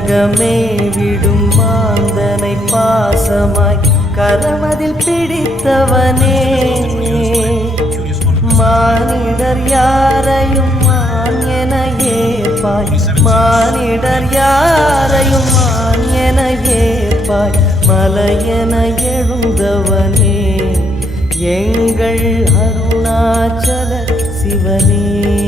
உலகமே விடும் மாந்தனை பாசமாய் கரமதில் பிடித்தவனே. மானிடர் யாரையும் மான் என ஏற்பாய் மானிடர் யாரையும் மான் என ஏற்பாய் மலையென எழுந்தவனே. எங்கள் அருணாச்சல சிவனே.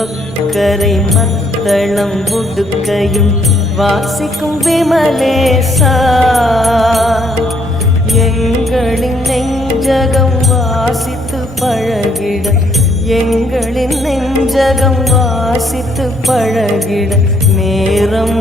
கொக்கரை மத்தளம் புடுக்கையும் வாசிக்கும் விமலேசா எங்களின் நெஞ்சகம் வாசித்து பழகிட எங்களின் நெஞ்சகம் வாசித்து பழகிட நேரம்